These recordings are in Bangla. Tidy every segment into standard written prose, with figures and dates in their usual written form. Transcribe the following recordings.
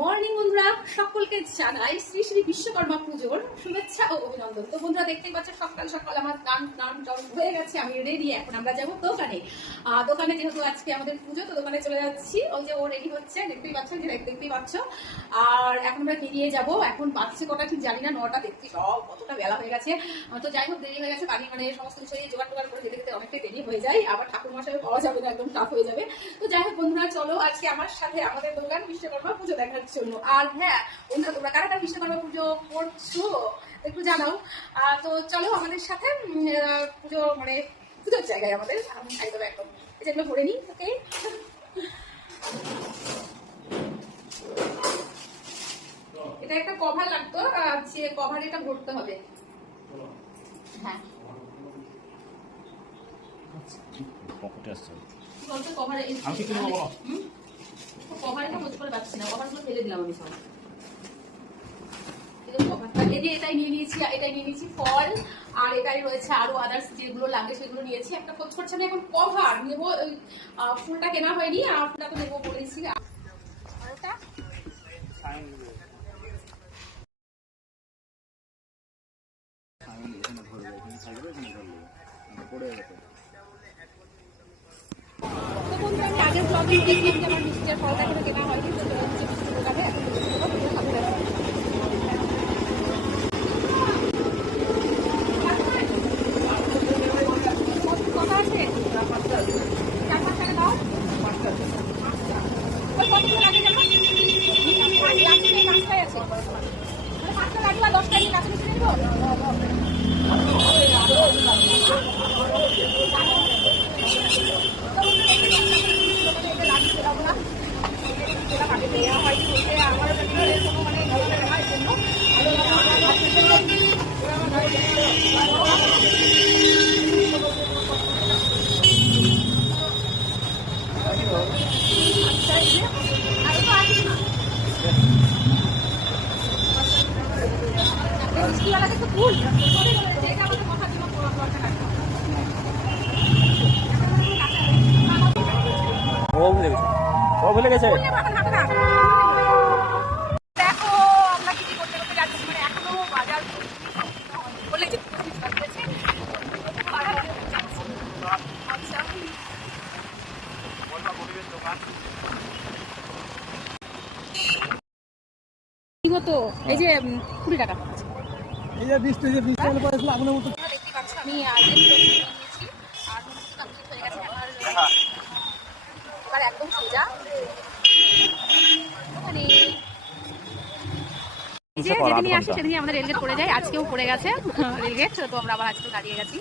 মর্নিং বন্ধুরা, সকলকে জানাই শ্রী শ্রী বিশ্বকর্মা পুজোর শুভেচ্ছা ও অভিনন্দন। তো বন্ধুরা দেখতেই পাচ্ছ সকাল সকাল আমার স্নান হয়ে গেছে, আমি রেডি। এখন আমরা যাবো দোকানে। দোকানে যেহেতু আজকে আমাদের পুজো, তো দোকানে চলে যাচ্ছি। ওই যে ও রেডি হচ্ছে, দেখতেই পাচ্ছ, দেখতেই পাচ্ছ। আর এখন আমরা বেরিয়ে যাবো। এখন বাচ্চা কটা ঠিক জানি না, 9টা দেখছি, সব কতটা বেলা হয়ে গেছে। তো যাই হোক, দেরি হয়ে গেছে। বাড়ি মানে সমস্ত কিছু জোগাড় টোগাড় করে যেতে যেতে অনেকটাই দেরি হয়ে যায়। আবার ঠাকুর মশাই পাওয়া যাবে না, একদম টাফ হয়ে যাবে। তো যাই হোক বন্ধুরা, চলো আজকে আমার সাথে আমাদের দোকান বিশ্বকর্মা পুজো দেখার জন্য। আর হ্যাঁ বন্ধুরা, তোমরা কারা কারা বিশ্বকর্মা পুজো করছো একটু জানাও। তো চলো আমাদের সাথে পুজো মানে পুজোর জায়গায় আমাদের একদম একদম যেগুলো ভরে নিই। ওকে, এটা একটা কভার লাগতো, যে কভার এটা ভরতে হবে। হ্যাঁ কভারটা বুঝতে করে পাচ্ছি না, কভারগুলো ফেলে দিলাম আমি সব। এটাই নিয়ে নিয়েছি ফল, আর এটাই রয়েছে আরো আদার্স যেগুলো লাগে সেগুলো নিয়েছি। একটা খোঁজ করছে, আমি এখন কভার নেবো। ফুলটা কেনা হয়নি, আর ফুলটা তো নেবো বলেছি। আগের ব্লগে দেখলাম যে আমার মিষ্টির ফলটা এখানে কেনা হয়নি, তো দোকানে এখন ভুলে গেছে। দেখো আমরা কি করতে করতে যাচ্ছি, মানে এখনো বাজার বলে যে এই যে 20 টাকা, এই যে 20 টাকা 20 টাকা পয়সা আপনার মতো দেখতে পাচ্ছ। আমি আগে নিয়েছি আর কমপ্লিট হয়ে গেছে আমার। এবার একদম সোজা ওখানে যেদিনই আসি সেদিনই আমাদের রেলগেট পড়ে যায়। আজকেও পড়ে গেছে রেলগেট, তো আমরা আবার আজকেও দাঁড়িয়ে গেছি।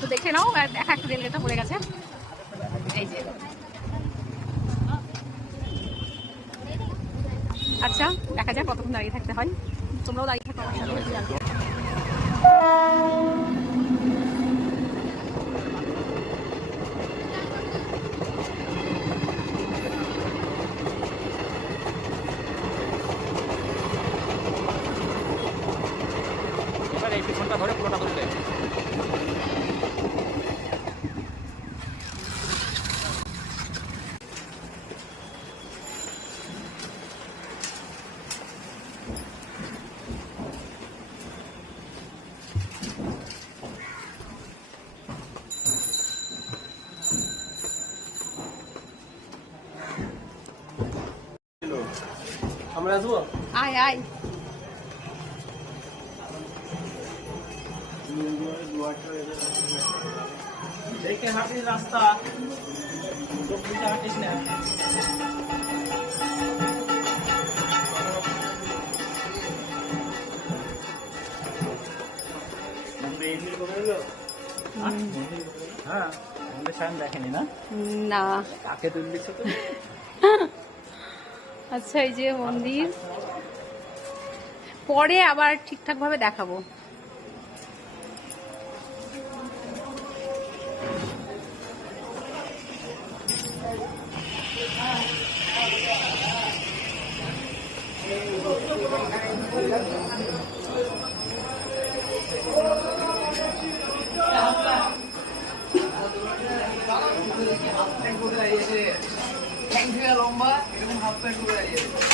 তো দেখে নাও, দেখা একটু রেলগেটটা পড়ে গেছে। এই যে আচ্ছা, দেখা যাক কতক্ষণ দাঁড়িয়ে থাকতে হয়। তোমরাও দাঁড়িয়ে থাকো আমার সাথে। এই পিছনটা ধরে পুরোটা ধরতে আমরা আসবো। আয় আয়, দেখে হাঁটিস রাস্তা, হাঁটিস না। হ্যাঁ, দেখেনি না? না, কাকে তুললি? আচ্ছা এই যে মন্দির, পরে আবার ঠিকঠাক ভাবে দেখাবো। হাফ প্যান্ট করে দাঁড়িয়েছে, ঠ্যাং থেকে লম্বা, এরকম হাফ প্যান্ট করে দাঁড়িয়েছে।